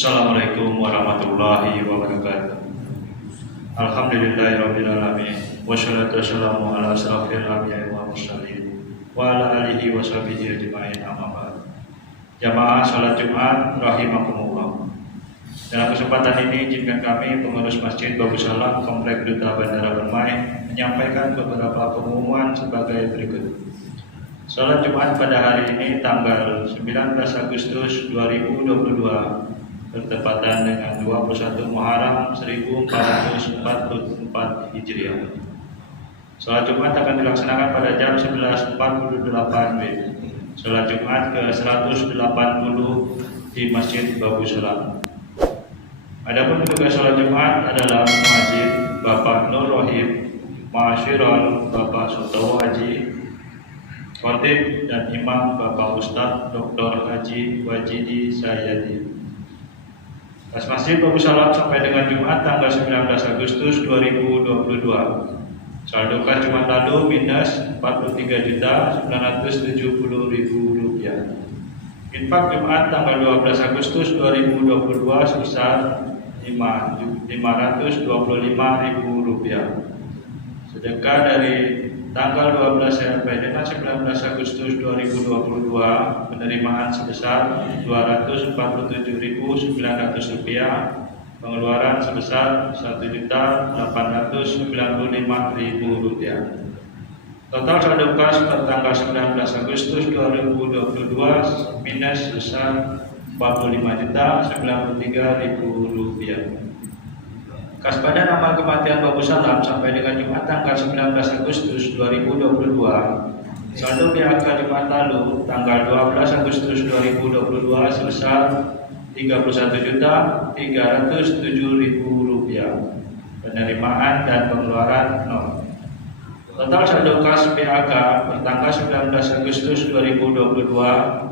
Assalamualaikum warahmatullahi wabarakatuh. Alhamdulillahirabbil alamin. Wassalatu wassalamu ala asyrafil anbiya'i wal mursalin wa ala alihi wa sahbihi ajma'in, amma ba'd. Jamaah salat Jumat rahimakumullah. Dalam kesempatan ini izinkan kami pengurus Masjid Babu Salam Komplek Duta Bandara Permai menyampaikan beberapa pengumuman sebagai berikut. Salat Jumat pada hari ini tanggal 19 Agustus 2022 bertepatan dengan 21 Muharram 1444 Hijriah. Salat Jumat akan dilaksanakan pada jam 11.48 WIB. Salat Jumat ke-180 di Masjid Babu Salam. Adapun tugas salat Jumat adalah Masjid Bapak Nur Rohim, Ma'asyiral Bapak Sultan Haji, Khatib dan Imam Bapak Ustadz Dr. Haji Wajidi Sayyadi. Kas Masjid Babu Salam sampai dengan Jumat tanggal 19 Agustus 2022. Saldo kas Jumat lalu minus Rp43.970.000. Infak Jumat tanggal 12 Agustus 2022 sebesar Rp525.000. Sedekah dari tanggal 12 sampai dengan 19 Agustus 2022 penerimaan sebesar Rp247.900, pengeluaran sebesar Rp1.895.000. Total saldo kas per tanggal 19 Agustus 2022 minus sebesar Rp45.093.000. Kas Badan Amal Kematian Babu Salam sampai dengan Jumat tanggal 19 Agustus 2022. Saldo PHK Jumat lalu tanggal 12 Agustus 2022 sebesar Rp31.307.000. Penerimaan dan pengeluaran 0. Total saldo kas PHK per tanggal 19 Agustus 2022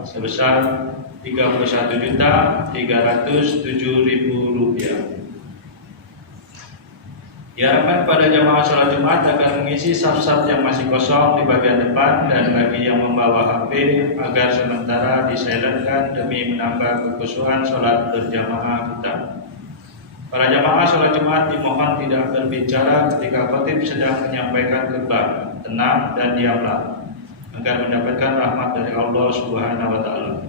sebesar Rp31.307.000. Diharapkan pada jamaah sholat Jumat akan mengisi saf-saf yang masih kosong di bagian depan, dan bagi yang membawa HP agar sementara disilentkan demi menambah kekhusyuan sholat berjamaah kita. Para jamaah sholat Jumat dimohon tidak berbicara ketika khatib sedang menyampaikan khutbah. Tenang dan diamlah agar mendapatkan rahmat dari Allah Subhanahu wa Ta'ala.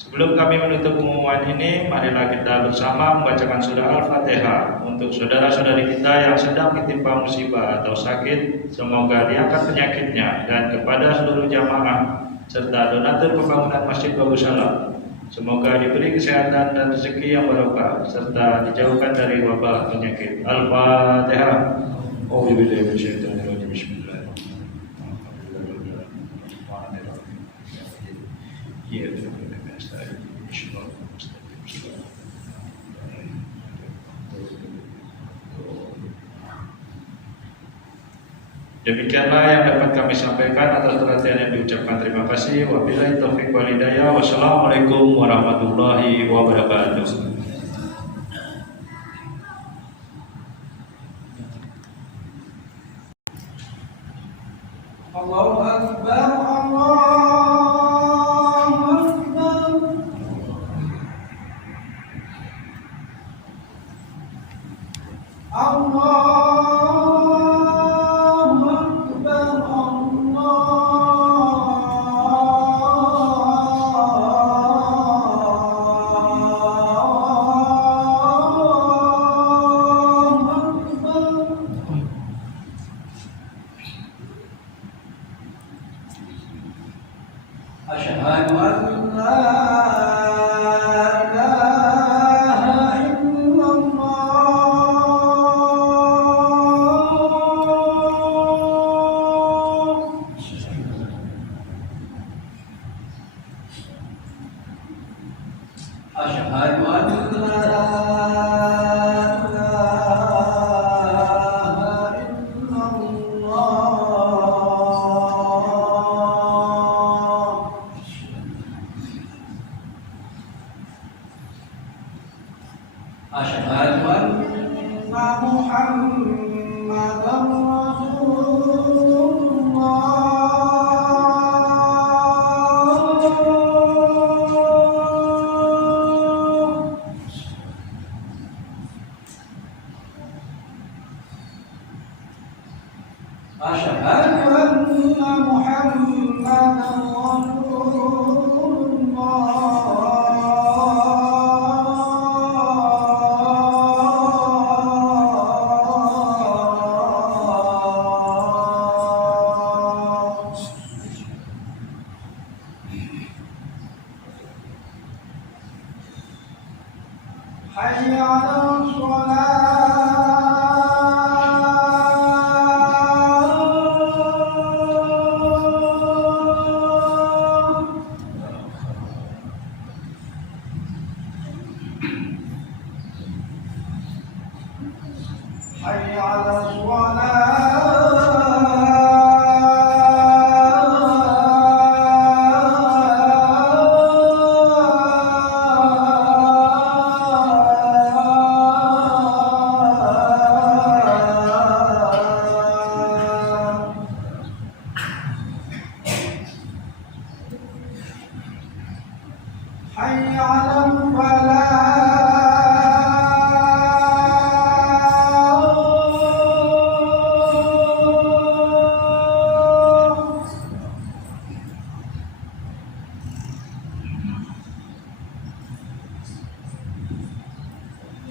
Sebelum kami menutup pengumuman ini, marilah kita bersama membacakan surah Al-Fatihah untuk saudara-saudari kita yang sedang ditimpa musibah atau sakit, semoga diangkat penyakitnya, dan kepada seluruh jamaah serta donatur pembangunan Masjid Babu Salam, semoga diberi kesehatan dan rezeki yang barokah serta dijauhkan dari wabah penyakit. Al-Fatihah. Demikianlah yang dapat kami sampaikan. Atas perhatian yang diucapkan terima kasih. Wabillahi taufiq wal hidayah. Wassalamualaikum warahmatullahi wabarakatuh. Allahu Akbar, Asyhadu an la ilaha illallah محمدا رسول الله أشهد أن محمدا رسول الله حي على الصلاة حي على الصلاة حي على الفلاح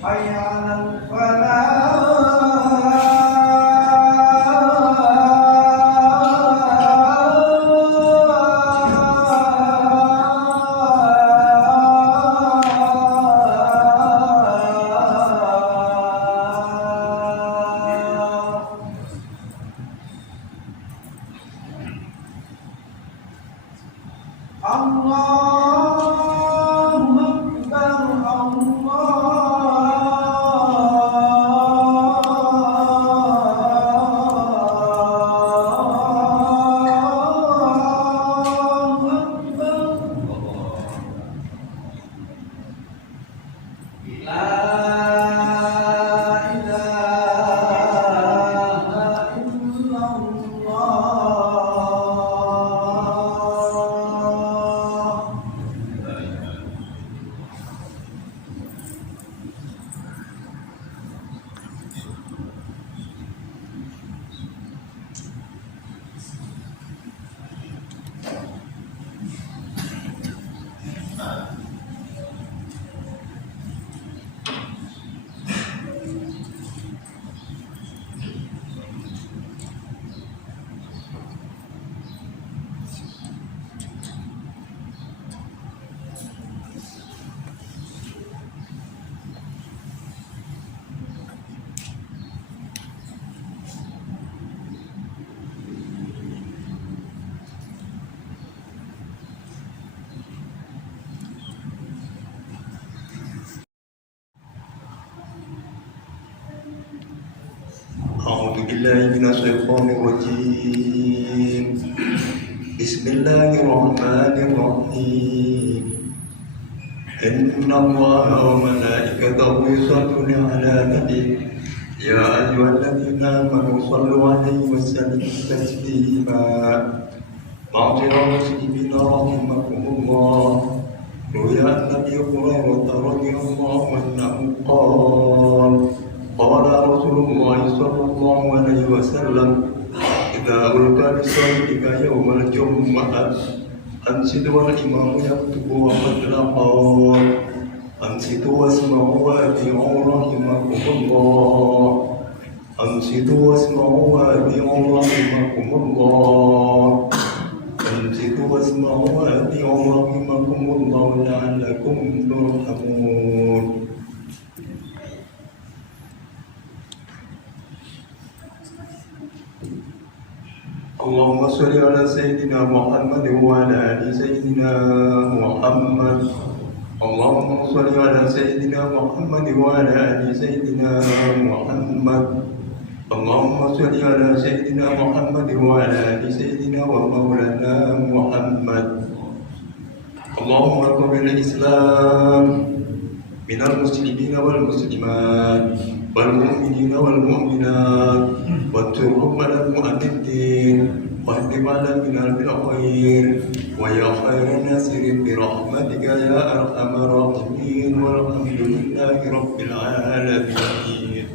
حي على الفلاح الله أكبر الله أكبر لا إله إلا الله أعوذ بالله من الشيطان الرجيم بسم الله الرحمن الرحيم إن الله وملائكته يصلون على النبي يا أيها الذين آمنوا صلوا عليه وسلموا تسليما معشر المسلمين رحمكم الله روي عن أبي هريرة رضي الله عنه قال قال رسول الله صلى الله عليه وسلم إذا ألقى لصاحبك يوم الجمعة أنصت والإمام يكتب وقد لقى أنصتوا واسمعوا وأطيعوا رحمكم الله أنصتوا واسمعوا وأطيعوا رحمكم الله أنصتوا واسمعوا وأطيعوا رحمكم الله لعلكم ترحمون. اللهم صل على سيدنا محمد وعلى آل سيدنا محمد. اللهم صل على سيدنا محمد وعلى آل سيدنا محمد. اللهم صل على سيدنا محمد وعلى آل سيدنا ومولانا محمد. اللهم قبل الإسلام من المسلمين والمسلمات والمؤمنين والمؤمنات واتركهم على المؤمنين واهدم على من بالخير ويا خير ناصر برحمتك يا أرحم الراحمين والحمد لله رب العالمين.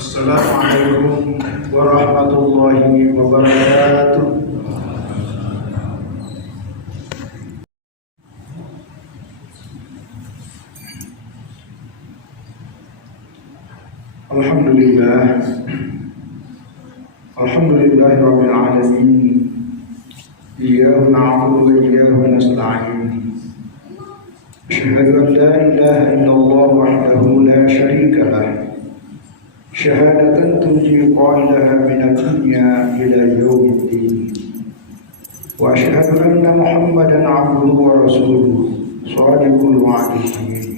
Assalamualaikum warahmatullahi wabarakatuh. Alhamdulillahirabbil alamin. Iyyaka na'budu wa iyyaka nasta'in. Asyhadu an la ilaha illallah wahdahu la syarika lah. شهادة تنجي قائلها من الدنيا إلى يوم الدين وأشهد أن محمدا عبده ورسوله صادق الوعد الأمين.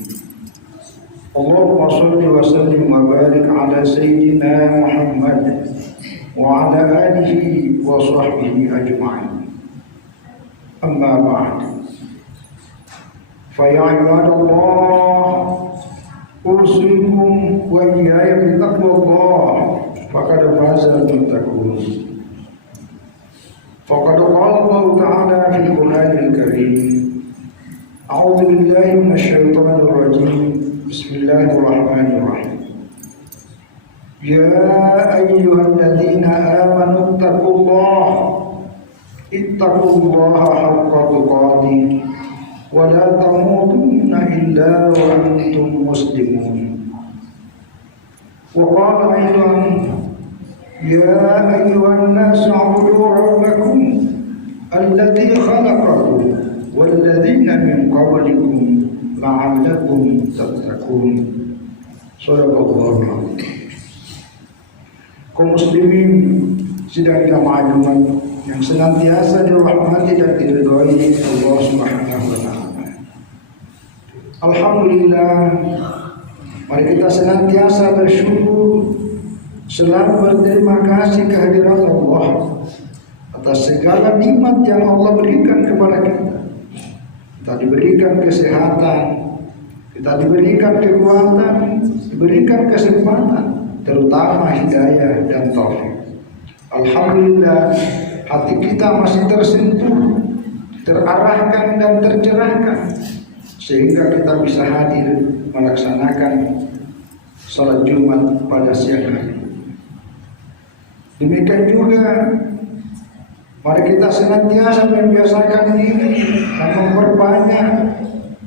اللهم صل وسلم وبارك على سيدنا محمد وعلى آله وصحبه أجمعين. أما بعد فيا عباد الله أوصيكم وإياي بتقوى الله فقد فاز المتقون. فقد قال الله تعالى في القرآن الكريم: أعوذ بالله من الشيطان الرجيم بسم الله الرحمن الرحيم. يا أيها الذين آمنوا اتقوا الله حق تقاته ولا تموتن إلا وأنتم مسلمون. وقال أيضا: يا أيها الناس اعبدوا ربكم الذي خلقكم والذين من قبلكم لعلكم تتقون. Shadaqallahu a'lam. Kaum muslimin sidang jamaah Jumat yang senantiasa dirahmati dan diridhoi Allah Subhanahu wa taala. Alhamdulillah, mari kita senantiasa bersyukur, selalu berterima kasih kehadiran Allah atas segala nikmat yang Allah berikan kepada kita. Kita diberikan kesehatan, kita diberikan kekuatan, diberikan kesempatan, terutama hidayah dan taufik. Alhamdulillah, hati kita masih tersentuh, terarahkan dan tercerahkan, sehingga kita bisa hadir melaksanakan salat Jumat pada siang hari. Demikian juga mari kita senantiasa membiasakan diri dan memperbanyak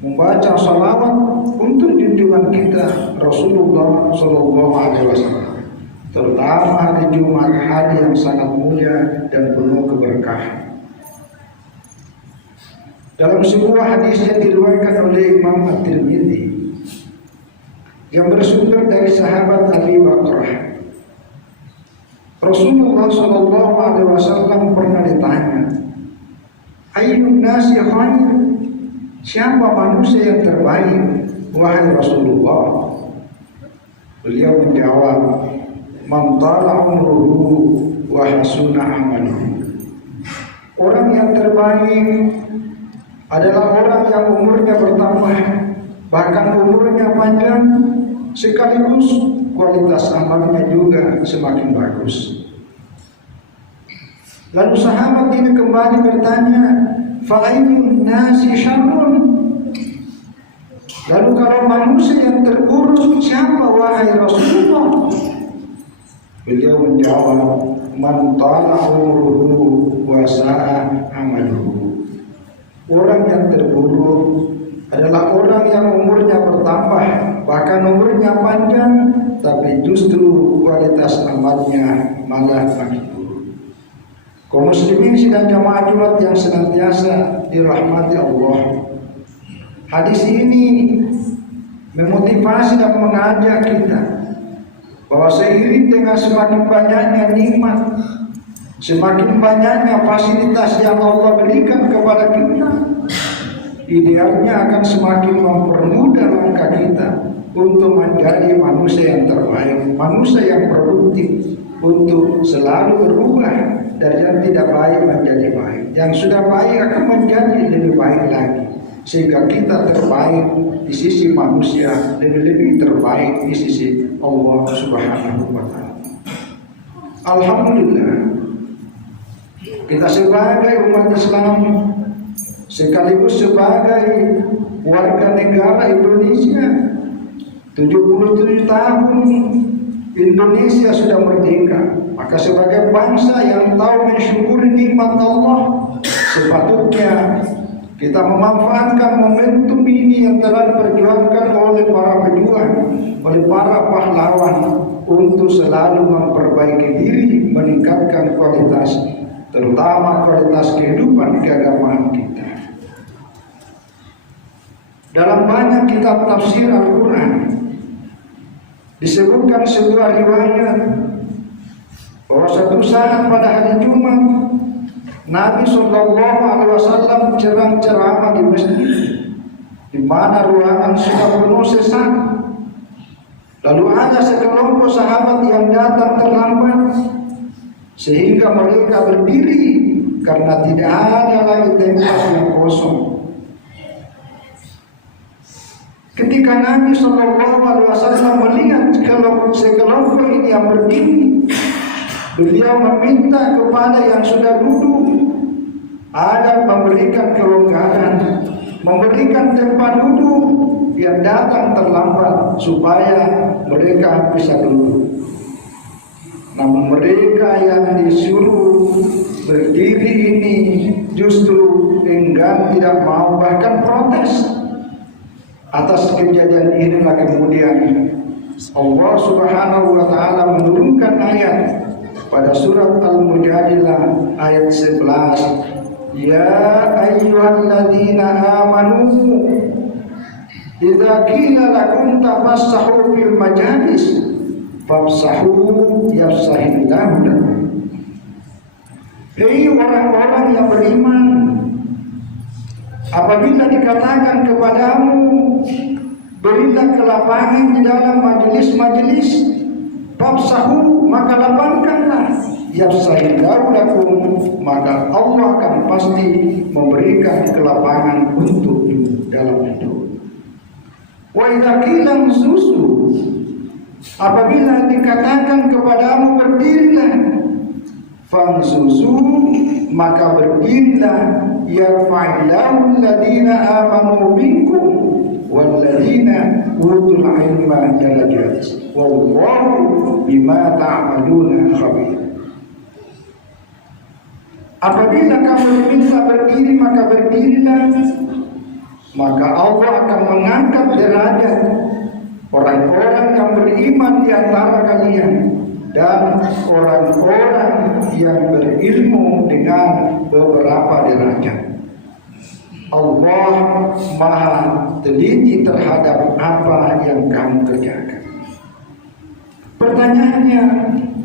membaca salawat untuk junjungan kita Rasulullah SAW, terutama hari Jumat, hari yang sangat mulia dan penuh keberkahan. Dalam sebuah hadis yang diriwayatkan oleh Imam At-Tirmidzi yang bersumber dari sahabat Abi Bakrah, Rasulullah SAW pernah ditanya, "Ayyun nasi khair?" Siapa manusia yang terbaik, wahai Rasulullah? Beliau menjawab, "Man tala umruhu wa hasuna amaluhu." Orang yang terbaik adalah orang yang umurnya bertambah, bahkan umurnya panjang, sekaligus kualitas amalnya juga semakin bagus. Lalu sahabat ini kembali bertanya, "Fa'ayyun nasi syarrun?" Lalu kalau manusia yang terburuk siapa, wahai Rasulullah? Beliau menjawab, "Man tala umruhu wa sa'a amaluhu." Orang yang terburuk adalah orang yang umurnya bertambah, bahkan umurnya panjang, tapi justru kualitas amalnya malah makin buruk. Kaum muslimin sidang jamaah Jumat yang senantiasa dirahmati Allah, hadis ini memotivasi dan mengajak kita bahwa seiring dengan semakin banyaknya nikmat, semakin banyaknya fasilitas yang Allah berikan kepada kita, idealnya akan semakin mempermudah langkah kita untuk menjadi manusia yang terbaik, manusia yang produktif, untuk selalu berubah dari yang tidak baik menjadi baik, yang sudah baik akan menjadi lebih baik lagi, sehingga kita terbaik di sisi manusia, lebih terbaik di sisi Allah Subhanahu wa Ta'ala. Alhamdulillah, kita sebagai umat Islam sekaligus sebagai warga negara Indonesia, 77 tahun Indonesia sudah merdeka, maka sebagai bangsa yang tahu mensyukuri nikmat Allah, sepatutnya kita memanfaatkan momentum ini yang telah diperjuangkan oleh para pejuang, oleh para pahlawan, untuk selalu memperbaiki diri, meningkatkan kualitas, terutama kualitas kehidupan keagamaan kita. Dalam banyak kitab tafsir Al-Quran disebutkan sebuah riwayat bahwa suatu saat pada hari Jumat Nabi SAW ceramah di masjid, di mana ruangan sudah penuh sesak. Lalu ada sekelompok sahabat yang datang terlambat, sehingga mereka berdiri karena tidak ada lagi tempat yang kosong. Ketika Nabi SAW melihat sekelompok ini yang berdiri, beliau meminta kepada yang sudah duduk agar memberikan kelonggaran, memberikan tempat duduk yang datang terlambat supaya mereka bisa duduk. Namun mereka yang disuruh berdiri ini justru enggan, tidak mau, bahkan protes. Atas kejadian inilah kemudian Allah Subhanahu wa Ta'ala menurunkan ayat pada surat Al-Mujadilah ayat 11, Ya ayyuhalladzina amanu idza qila lakum tafassahu fil majalis fafsahu yafsahillahu lakum. Hei orang-orang yang beriman, apabila dikatakan kepadamu berilah kelapangan di dalam majelis-majelis, fafsahu, maka lapangkanlah, yafsahillahu lakum, maka Allah akan pasti memberikan kelapangan untuk dalam hidup. Wa idza qila susu, apabila dikatakan kepadamu berdirilah, fansusu, maka berdirilah, yarfa'illahu alladhina amanu minkum walladzina utul ilma darajat wallahu bima ta'maluna khabir. Apabila kamu diminta berdiri, maka berdirilah, maka Allah akan mengangkat derajat orang-orang yang beriman di antara kalian dan orang-orang yang berilmu dengan beberapa derajat. Allah Maha teliti terhadap apa yang kamu kerjakan. Pertanyaannya,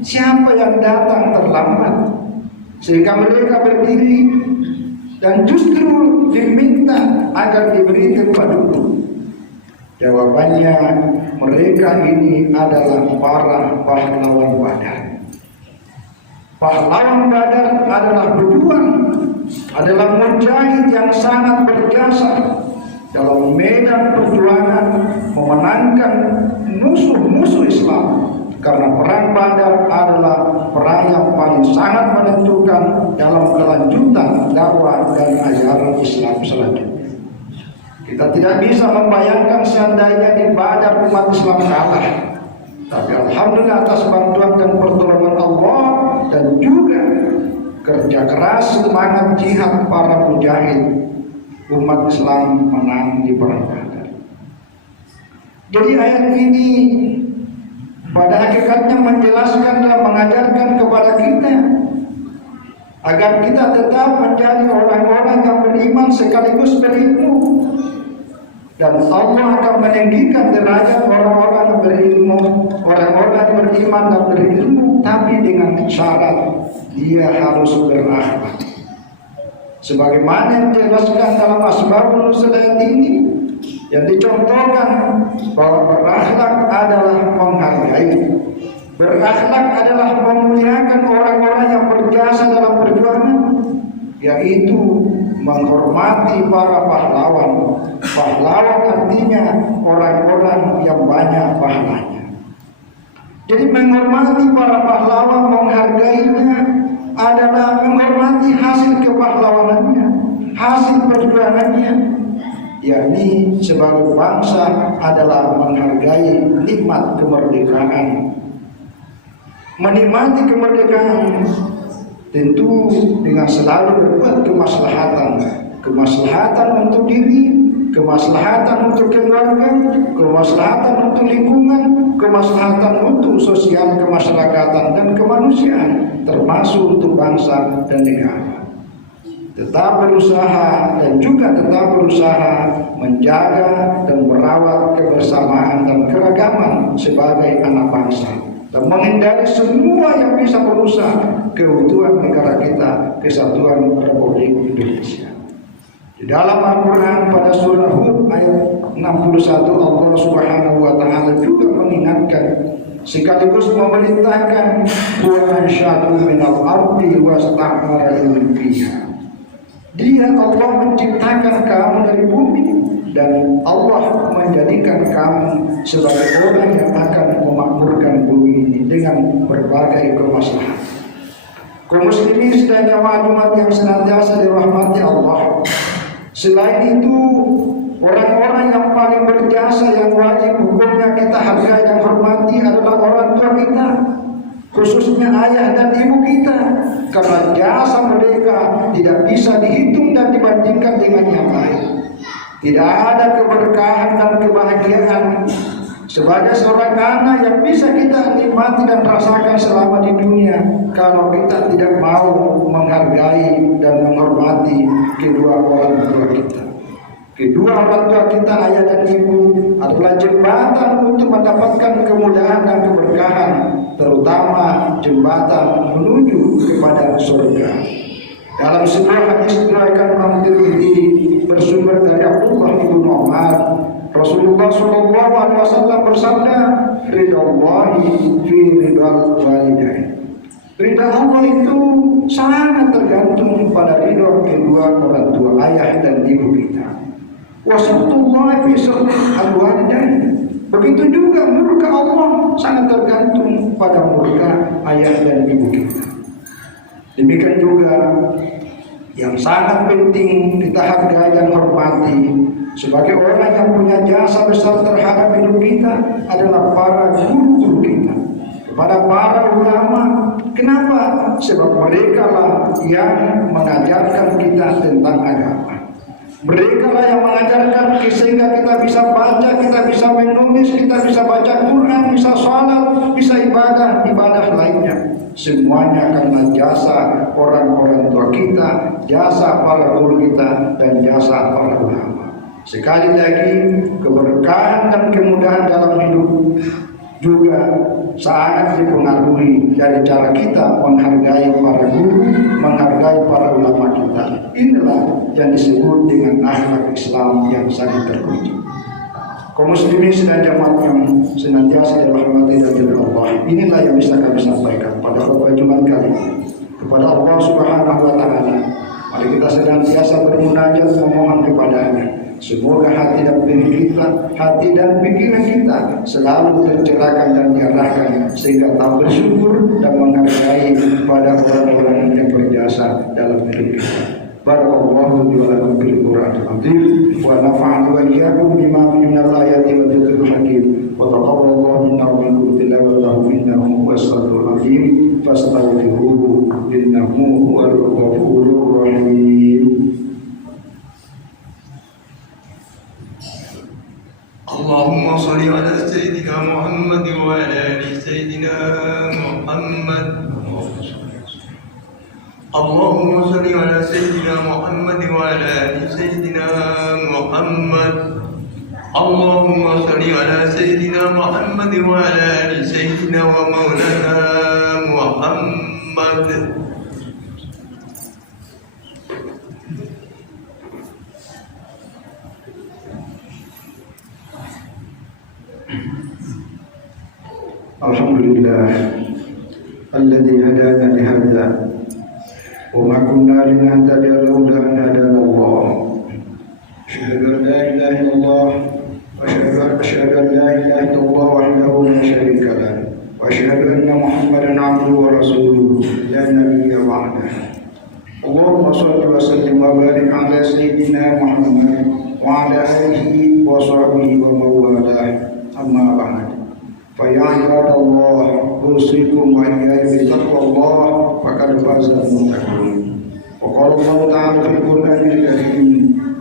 siapa yang datang terlambat sehingga mereka berdiri dan justru diminta agar diberi tempat duduk? Jawabannya, mereka ini adalah para pahlawan Badar. Pahlawan Badar adalah berjuang, adalah mujahid yang sangat berjasa dalam medan perjuangan memenangkan musuh-musuh Islam. Karena perang Badar adalah perang yang paling sangat menentukan dalam kelanjutan dakwah dan ajaran Islam selanjutnya. Kita tidak bisa membayangkan seandainya di Badar umat Islam kalah. Tapi alhamdulillah atas bantuan dan pertolongan Allah dan juga kerja keras semangat jihad para mujahid, umat Islam menang di perang Badar. Jadi ayat ini pada hakikatnya menjelaskan dan mengajarkan kepada kita agar kita tetap menjadi orang-orang yang beriman sekaligus berilmu, dan Allah akan meninggikan derajat orang-orang yang berilmu, orang-orang yang beriman dan berilmu, tapi dengan syarat dia harus berakhlak. Sebagaimana yang dijelaskan dalam Asbabun Nuzul ayat ini, yang dicontohkan bahwa berakhlak adalah menghargai, berakhlak adalah memuliakan orang-orang yang berjasa dalam perjuangan, yaitu menghormati para pahlawan. Pahlawan artinya orang-orang yang banyak pahalanya. Jadi menghormati para pahlawan, menghargainya adalah menghormati hasil kepahlawanannya, hasil perjuangannya, yakni sebagai bangsa adalah menghargai nikmat kemerdekaan. Menikmati kemerdekaan tentu dengan selalu berbuat kemaslahatan untuk diri, kemaslahatan untuk keluarga, kemaslahatan untuk lingkungan, kemaslahatan untuk sosial kemasyarakatan dan kemanusiaan, termasuk untuk bangsa dan negara. Tetap berusaha dan juga tetap berusaha menjaga dan merawat kebersamaan dan keragaman sebagai anak bangsa, dan menghindari semua yang bisa merusak keutuhan negara kita, kesatuan Republik Indonesia. Di dalam Al-Quran pada surah Hud ayat 61 Allah Subhanahu wa Ta'ala juga mengingatkan sekaligus memerintahkan wa ansya'u minal ardi wastamara fiha. Dia Allah menciptakan kamu dari bumi dan Allah menjadikan kamu sebagai orang yang akan memakmurkan bumi ini dengan berbagai kemaslahatan. Kaum muslimin dan jamaah Jumat yang senantiasa dirahmati Allah. Selain itu, orang-orang yang paling berjasa yang wajib hukumnya kita hargai dan hormati adalah orang tua kita, khususnya ayah dan ibu kita, karena jasa mereka tidak bisa dihitung dan dibandingkan dengan yang lain. Tidak ada keberkahan dan kebahagiaan sebagai seorang anak yang bisa kita nikmati dan rasakan selama di dunia kalau kita tidak mau menghargai dan menghormati kedua orang tua kita. Kedua orang tua kita, ayah dan ibu, adalah jembatan untuk mendapatkan kemudahan dan keberkahan, terutama jembatan menuju kepada surga. Dalam sebuah hadis diriwayatkan Imam Tirmidzi bersumber dari Abdullah bin Umar, Rasulullah Shallallahu Alaihi Wasallam bersabda, "Ridhallahi fi ridhal walidain." Ridha Allah itu sangat tergantung pada ridha kedua orang tua, ayah dan ibu kita. Wasatullah fi al walidain. Begitu juga murka Allah sangat tergantung pada murka ayah dan ibu kita. Demikian juga yang sangat penting kita hargai dan hormati sebagai orang yang punya jasa besar terhadap hidup kita adalah para guru-guru kita, kepada para ulama. Kenapa? Sebab mereka lah yang mengajarkan kita tentang agama. Mereka lah yang mengajarkan sehingga kita bisa baca, kita bisa menulis, kita bisa baca Quran, bisa sholat, bisa ibadah lainnya. Semuanya karena jasa orang-orang tua kita, jasa para guru kita, dan jasa para ulama. Sekali lagi, keberkahan dan kemudahan dalam hidup juga sangat dipengaruhi dari cara kita menghargai para guru, menghargai para ulama kita. Inilah yang disebut dengan akhlak Islam yang sangat terpuji. Kaum muslimin dan jamaah yang senantiasa dirahmati dan diridhoi Allah, inilah yang bisa kami sampaikan pada khutbah Jumat kali ini kepada Allah Subhanahu wa Ta'ala. Mari kita senantiasa bermunajat memohon kepadanya. Semoga hati dan pikiran kita selalu tercerahkan dan diarahkan sehingga tak bersyukur dan menghargai pada orang-orang yang berjasa dalam hidup kita. Barakallahu li wa lakum bil Qur'anil azim wa nafa'ani wa iyyakum bima fihi minal ayati wa dzikril hakim wa taqabbalallahu minna wa minkum tilawatahu innahu huwas samiul alim fastaghfiruhu innahu huwal ghafurur rahim. اللهم صل على سيدنا محمد وعلى آل سيدنا محمد. اللهم صل على سيدنا محمد وعلى آل سيدنا محمد. اللهم صل على سيدنا محمد وعلى آل سيدنا ومولانا محمد. Alhamdulillah alladzi hadana li hadza wa ma kunna linahtadiya laula an hadana Allah. Asyhadu an la ilaha illallah wa asyhadu an la ilaha illallah wahdahu la syarika lah wa asyhadu anna Muhammadan abduhu wa rasuluhu la nabiyya ba'dahu. Allahumma shalli wa sallim wa barik ala sayyidina Muhammad wa ala alihi wa sahbihi wa mawalah. Amma ba'd. فيا عباد الله أوصيكم وإياي بتقوى الله فقد فاز المتقون. وقال الله تعالى في القرآن الكريم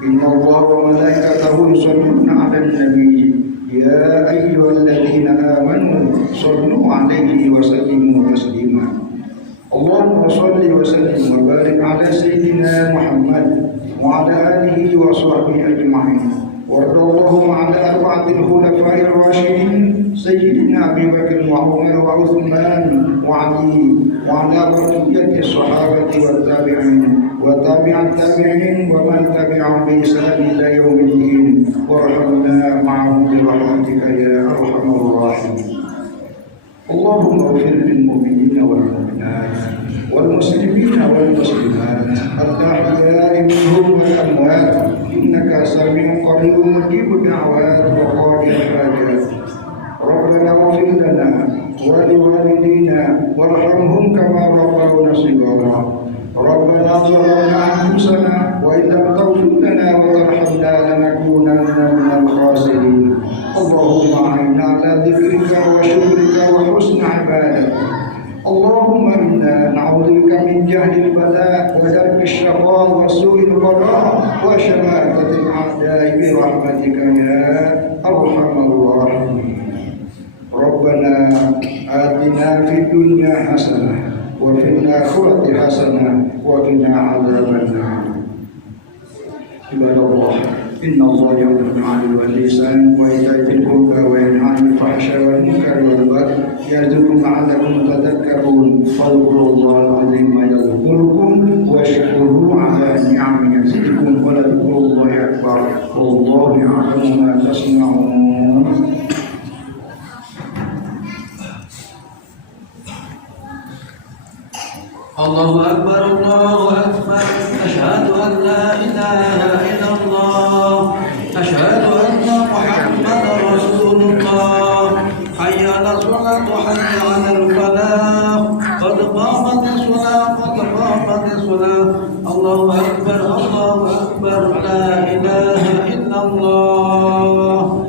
إن الله وملائكته يصلون على النبي يا أيها الذين آمنوا صلوا عليه وسلموا تسليما. اللهم صل وسلم وبارك على سيدنا محمد وعلى آله وصحبه أجمعين. وارض اللهم عن أربعة الخلفاء الراشدين سيدنا أبي بكر وعمر وعثمان وعلي وعلى بقية الصحابة والتابعين وتابع التابعين ومن تبعهم بإحسان إلى يوم الدين وارحمنا معهم برحمتك يا أرحم الراحمين. اللهم اغفر للمؤمنين والمؤمنات والمسلمين والمسلمات الأحياء منهم والأموات إنك سميع قريب مجيب الدعوات وقاضي الحاجات. ربنا اغفر لنا ولوالدينا وارحمهم كما ربونا صغارا. ربنا ظلمنا أنفسنا وإن لم تغفر لنا وترحمنا لنكونن من الخاسرين. اللهم أعنا على ذكرك وشكرك وحسن عبادتك. اللهم إنا نعوذ بك من جهل البلاء ودرك الشقاء وسوء القضاء وشماتة الأعداء برحمتك يا أرحم الراحمين. ربنا آتنا في الدنيا حسنة وفي الآخرة حسنة وقنا عذاب النار. عباد الله إن الله يأمر بالعدل والإحسان وإيتاء ذي القربى وينهى عن الفحشاء والمنكر والبغي يعظكم لعلكم تذكرون. فاذكروا الله العظيم يذكركم واشكروه على نعمه يزدكم ولذكر الله أكبر والله يعلم ما تصنعون. الله أكبر الله أكبر أشهد أن لا إله إلا الله أشهد أن محمدا رسول الله حي على الصلاة حي على الفلاح قد قامت الصلاة قد قامت الصلاة. الله أكبر الله أكبر لا إله إلا الله.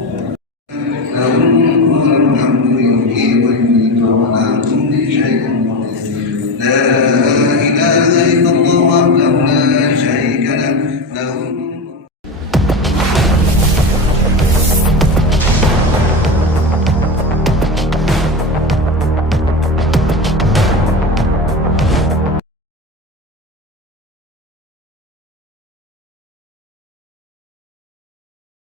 الحمد لله ولا كل شيء لا